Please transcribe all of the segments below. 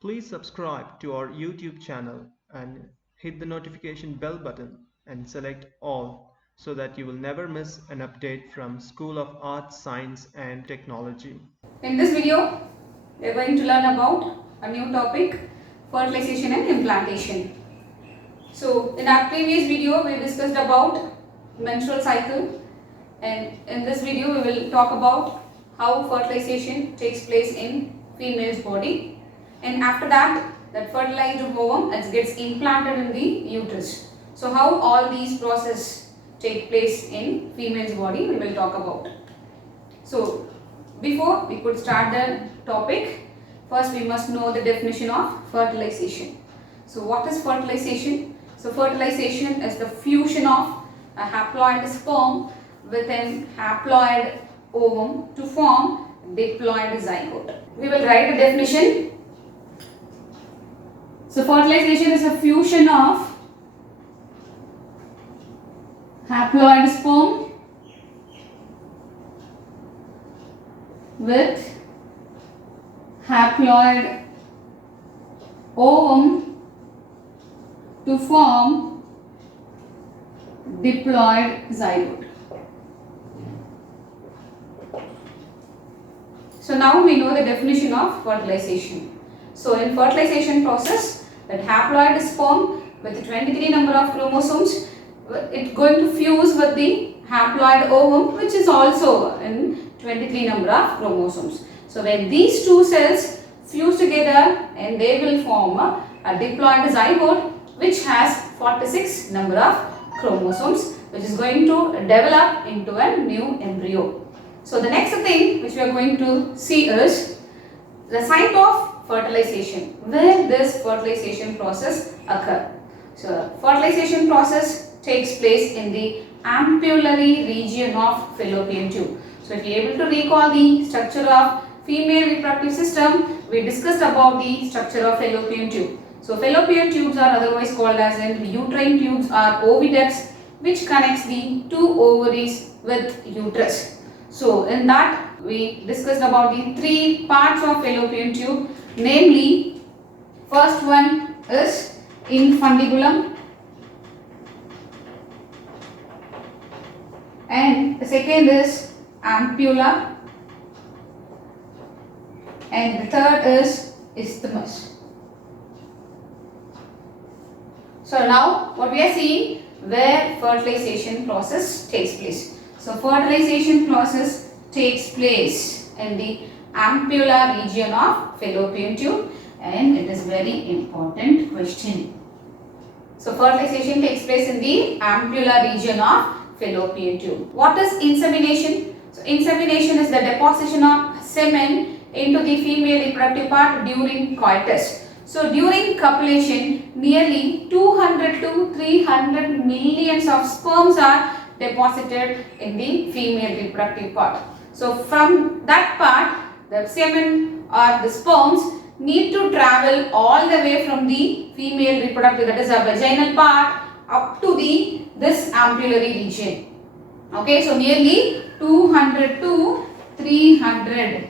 Please subscribe to our YouTube channel and hit the notification bell button and select all so that you will never miss an update from School of Arts, Science and Technology. In this video, we are going to learn about a new topic, fertilization and implantation. So, in our previous video, we discussed about menstrual cycle, and in this video, we will talk about how fertilization takes place in female's body, and after that, that fertilized ovum gets implanted in the uterus. So, how all these processes take place in female's body, we will talk about. So, before we could start the topic, first we must know the definition of fertilization. So, what is fertilization? So, fertilization is the fusion of a haploid sperm with an haploid ovum to form diploid zygote. We will write a definition. So, fertilization is a fusion of haploid sperm with haploid ovum to form diploid zygote. So now we know the definition of fertilization. So in fertilization process, that haploid sperm with 23 number of chromosomes, it's going to fuse with the haploid ovum, which is also in 23 number of chromosomes. So when these two cells fuse together and they will form a diploid zygote which has 46 number of chromosomes, which is going to develop into a new embryo. So the next thing which we are going to see is the site of fertilization, where this fertilization process occur. So fertilization process takes place in the ampullary region of fallopian tube. So if you are able to recall the structure of female reproductive system, we discussed about the structure of fallopian tube. So fallopian tubes are otherwise called as in uterine tubes or oviducts, which connects the two ovaries with uterus. So in that we discussed about the three parts of fallopian tube, namely first one is infundibulum, and the second is ampulla, and the third is isthmus. So now what we are seeing, where fertilization process takes place. So fertilization process takes place in the ampulla region of fallopian tube, and it is very important question. So fertilization takes place in the ampulla region of fallopian tube. What is insemination? So insemination is the deposition of semen into the female reproductive part during coitus. So during copulation, nearly 200 to 300 millions of sperms are deposited in the female reproductive part. So from that part, the semen or the sperms need to travel all the way from the female reproductive, that is a vaginal part, up to this ampullary region. Okay, so nearly 200 to 300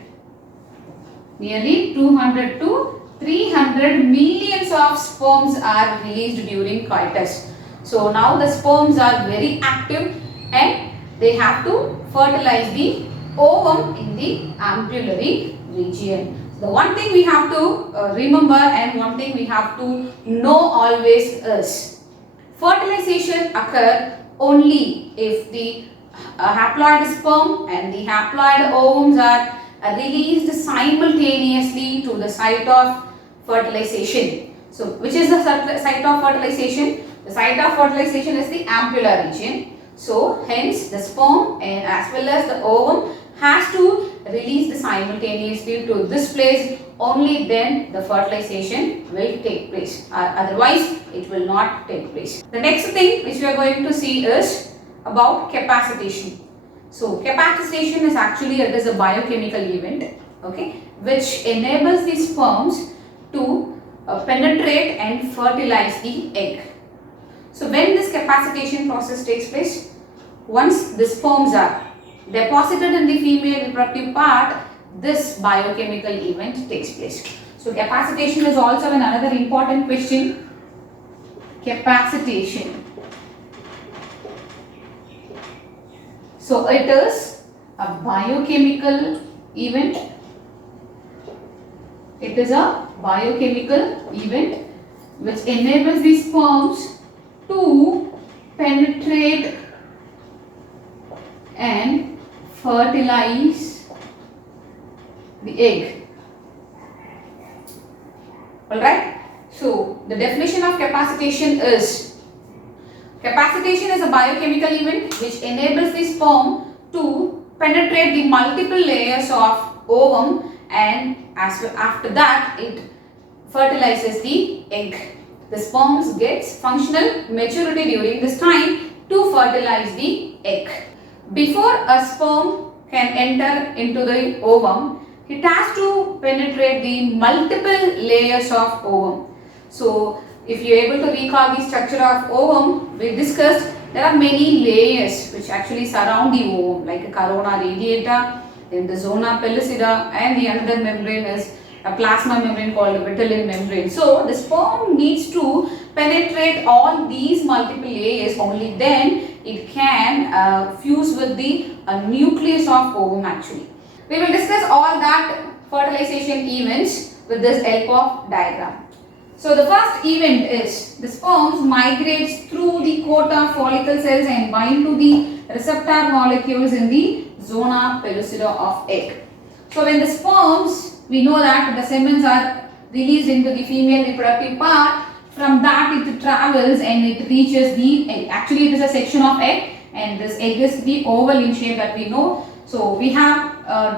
millions of sperms are released during coitus. So now the sperms are very active and they have to fertilize the ovum in the ampullary region. The one thing we have to remember and one thing we have to know always is fertilization occur only if the haploid sperm and the haploid ovums are released simultaneously to the site of fertilization. So which is the site of fertilization? The site of fertilization is the ampulla region. So hence the sperm and as well as the ovum has to release simultaneously to this place, only then the fertilization will take place, otherwise it will not take place. The next thing which we are going to see is about capacitation. So capacitation is actually, it is a biochemical event, okay, which enables the sperms to penetrate and fertilize the egg. So when this capacitation process takes place, once the sperms are deposited in the female reproductive part, this biochemical event takes place. So capacitation is also another important question. Capacitation. So it is a biochemical event. It is a biochemical event which enables the sperms to penetrate and fertilize the egg. Alright. So the definition of capacitation is: capacitation is a biochemical event which enables the sperm to penetrate the multiple layers of ovum, and after that it fertilizes the egg. The sperms gets functional maturity during this time to fertilize the egg. Before a sperm can enter into the ovum, it has to penetrate the multiple layers of ovum. So if you are able to recall the structure of ovum, we discussed there are many layers which actually surround the ovum, like a corona radiata, then the zona pellucida, and the another membrane is a plasma membrane called the Vitelline membrane. So the sperm needs to penetrate all these multiple layers, only then it can fuse with the nucleus of ovum actually. We will discuss all that fertilization events with this help of diagram. So the first event is the sperms migrates through the coat follicle cells and bind to the receptor molecules in the zona pellucida of egg. So when the sperms, we know that the semens are released into the female reproductive part. From that it travels and it reaches the egg. Actually it is a section of egg, and this egg is the oval in shape that we know. So we have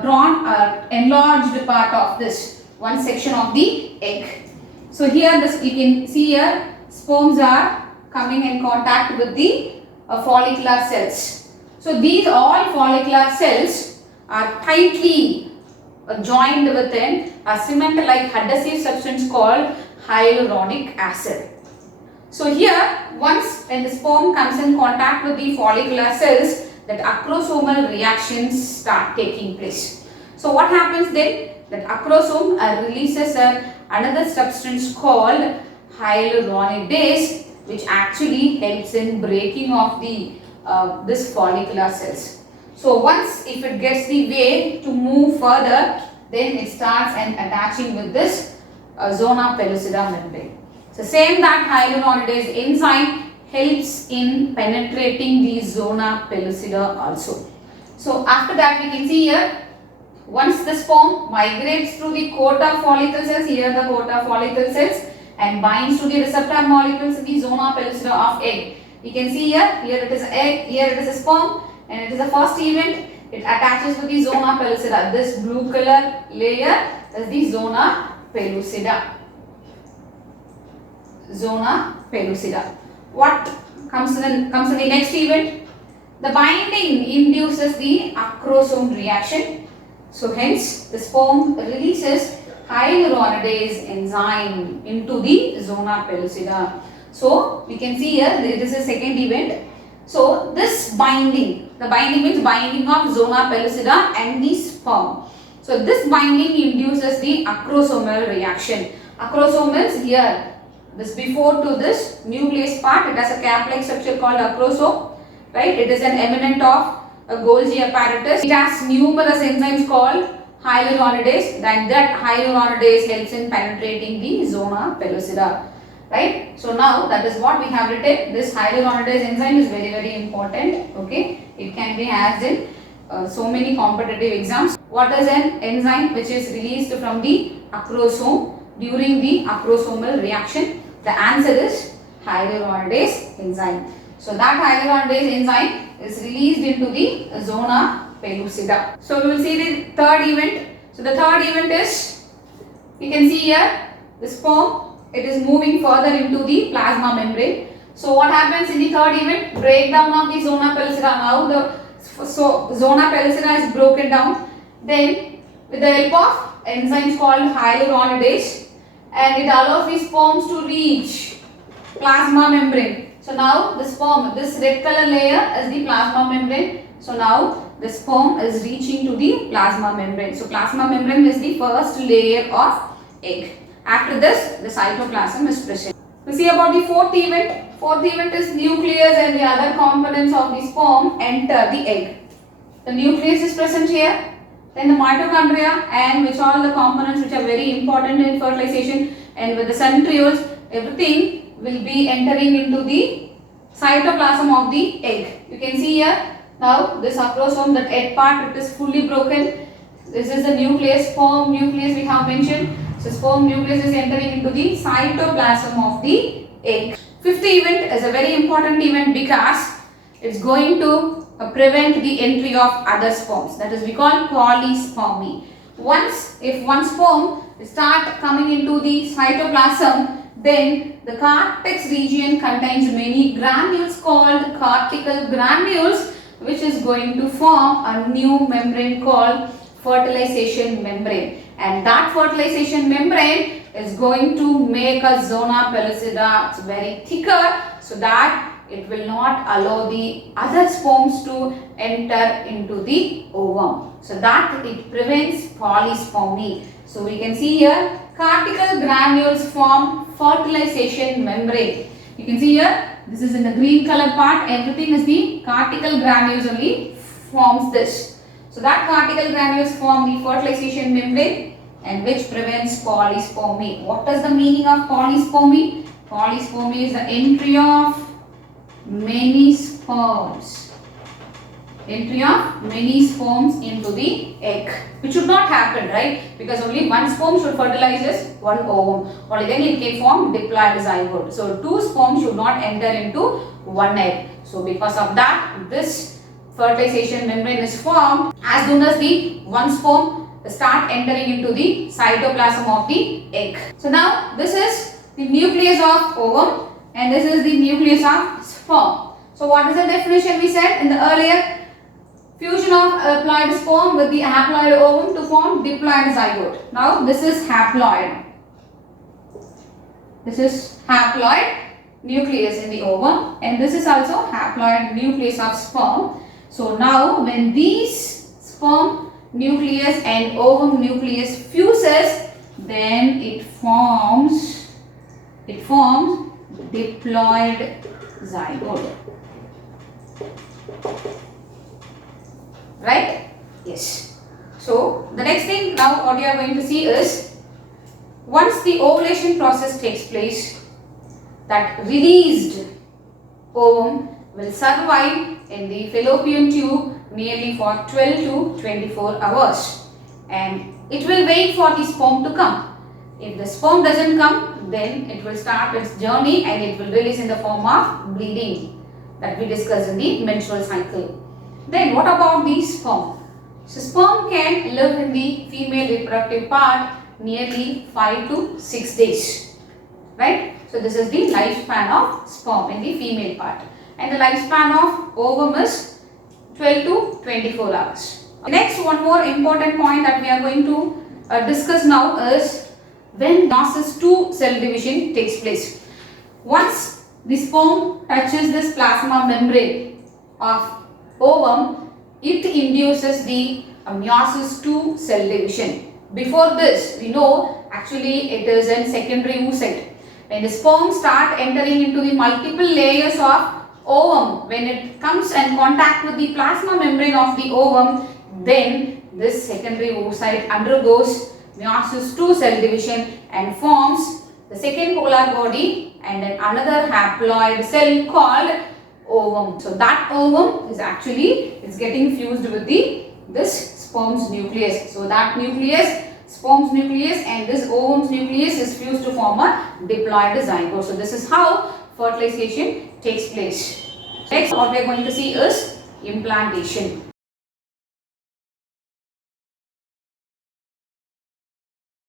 drawn an enlarged part of this one section of the egg. So here this you can see here sperms are coming in contact with the follicular cells. So these all follicular cells are tightly joined within a cement-like adhesive substance called hyaluronic acid. So here once when the sperm comes in contact with the follicular cells, that acrosomal reactions start taking place. So what happens then? That acrosome releases another substance called hyaluronidase, which actually helps in breaking of the this follicular cells. So once if it gets the way to move further, then it starts and attaching with this zona pellucida membrane. So same that hyaluronidase enzyme helps in penetrating the zona pellucida also. So after that we can see here, once the sperm migrates through the coat follicle cells, here the coat follicle cells, and binds to the receptor molecules in the zona pellucida of egg. You can see here it is egg, here it is a sperm, and it is the first event. It attaches to the zona pellucida. This blue color layer is the zona pellucida. Zona pellucida. What comes in the next event? The binding induces the acrosome reaction. So hence the sperm releases hyaluronidase enzyme into the zona pellucida. So we can see here this is second event. So this binding, the binding means binding of zona pellucida and the sperm. So this binding induces the acrosomal reaction. Acrosome is here. This before to this nucleus part, it has a cap-like structure called acrosome, right? It is an eminent of a Golgi apparatus. It has numerous enzymes called hyaluronidase, and that hyaluronidase helps in penetrating the zona pellucida, right? So now that is what we have written. This hyaluronidase enzyme is very important. Okay, it can be asked in so many competitive exams. What is an enzyme which is released from the acrosome during the acrosomal reaction? The answer is hyaluronidase enzyme. So that hyaluronidase enzyme is released into the zona pellucida. So we will see the third event. So the third event is, you can see here the sperm, it is moving further into the plasma membrane. So what happens in the third event? Breakdown of the zona pellucida. Now the zona pellucida is broken down. Then with the help of enzymes called hyaluronidase, and it allows the sperms to reach plasma membrane. So now the sperm, this red color layer is the plasma membrane. So now the sperm is reaching to the plasma membrane. So plasma membrane is the first layer of egg. After this, the cytoplasm is present. We see about the fourth event. Fourth event is nucleus and the other components of the sperm enter the egg. The nucleus is present here. Then the mitochondria and which all the components which are very important in fertilization, and with the centrioles, everything will be entering into the cytoplasm of the egg. You can see here now this acrosome, that egg part, it is fully broken. This is the nucleus, sperm nucleus we have mentioned. So sperm nucleus is entering into the cytoplasm of the egg. Fifth event is a very important event because it's going to prevent the entry of other sperms. That is we call polyspermy. If one sperm start coming into the cytoplasm, then the cortex region contains many granules called cortical granules, which is going to form a new membrane called fertilization membrane, and that fertilization membrane is going to make a zona pellucida very thicker, so that it will not allow the other sperms to enter into the ovum, so that it prevents polyspermy. So we can see here cortical granules form fertilization membrane. You can see here, this is in the green color part, everything is the cortical granules only forms this. So that cortical granules form the fertilization membrane, and which prevents polyspermy. What is the meaning of polyspermy? Polyspermy is the entry of many sperms. Entry of many sperms into the egg, which should not happen, right? Because only one sperm should fertilize this one ovum. Only then it can form diploid zygote. So two sperms should not enter into one egg. So because of that, this fertilization membrane is formed as soon as the one sperm start entering into the cytoplasm of the egg. So now this is the nucleus of ovum and this is the nucleus of sperm. So what is the definition we said in the earlier? Fusion of haploid sperm with the haploid ovum to form diploid zygote. Now this is haploid. This is haploid nucleus in the ovum, and this is also haploid nucleus of sperm. So now when these sperm nucleus and ovum nucleus fuses, then it forms diploid zygote. Right? Yes. So the next thing now what you are going to see is, once the ovulation process takes place, that released ovum will survive in the fallopian tube nearly for 12 to 24 hours, and it will wait for the sperm to come. If the sperm doesn't come, then it will start its journey and it will release in the form of bleeding that we discussed in the menstrual cycle. Then what about the sperm? So sperm can live in the female reproductive part nearly 5 to 6 days, right? So this is the lifespan of sperm in the female part, and the lifespan of ovum is 12 to 24 hours. Next, one more important point that we are going to discuss now is when meiosis II cell division takes place. Once the sperm touches this plasma membrane of ovum, it induces the meiosis II cell division. Before this, we know actually it is in secondary oocyte. When the sperm start entering into the multiple layers of ovum, when it comes and contact with the plasma membrane of the ovum, then this secondary oocyte undergoes meiosis II cell division and forms the second polar body and then another haploid cell called ovum. So that ovum is actually getting fused with this sperm's nucleus. So that nucleus, sperm's nucleus and this ovum's nucleus is fused to form a diploid zygote. So this is how fertilization takes place. Next, what we are going to see is implantation.